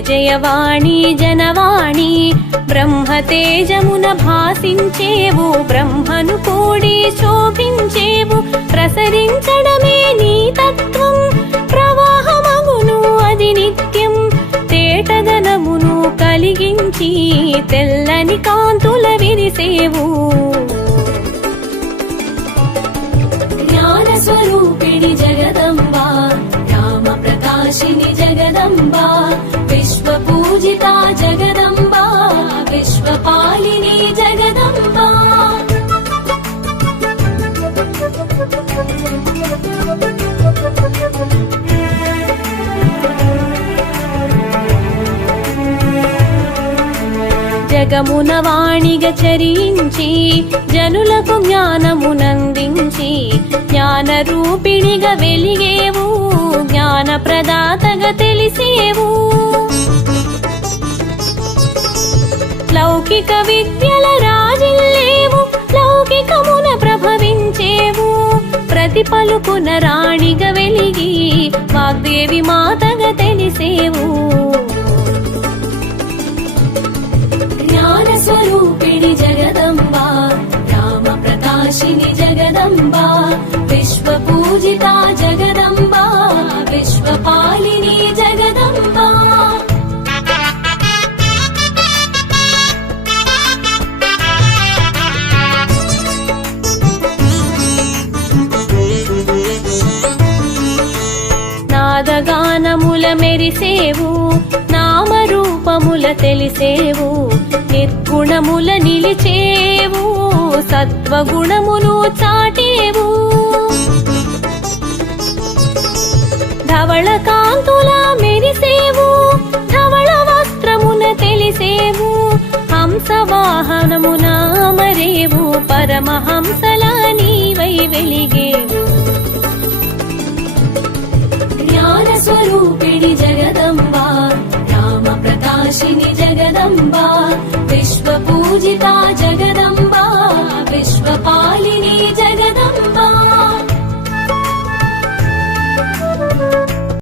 జయవాణి జనవాణి బ్రహ్మ తేజమున భాసించేవు బ్రహ్మను కూడి శోభించేవు ప్రసరించడమే నీ తత్వం ప్రవాహమగును అది నిత్యం తేటదనమును కలిగించి తెల్లని కాంతుల విరిసేవు. జ్ఞాన స్వరూపిణి ప్రకాశిని జగదంబా విశ్వ పూజిత జగదంబా విశ్వ పాలిని జగదంబా. జగమున వాణిగ చరించి జనులకు జ్ఞానమునందించి ప్రదాతగా తెలిసేవు. లౌకిక విద్యల రాజిల్లేవు లౌకికమున ప్రభవించేవు. ప్రతి పలుకున రాణిగా వెలిగి వాగ్దేవి మాతగా తెలిసేవు. జ్ఞాన స్వరూపిణి జగదంబా రామ ప్రకాశిని జగదంబా. మెరిసేవు నామరూపముల తెలిసేవు నిర్గుణముల నిలిచేవు సత్వగుణమును చాటేవు. ధవళ కాంతుల మెరిసేవు ధవళ వస్త్రమున తెలిసేవు హంస మరేవు పరమహంసలా నీవై వెలిగే జగదంబా రామ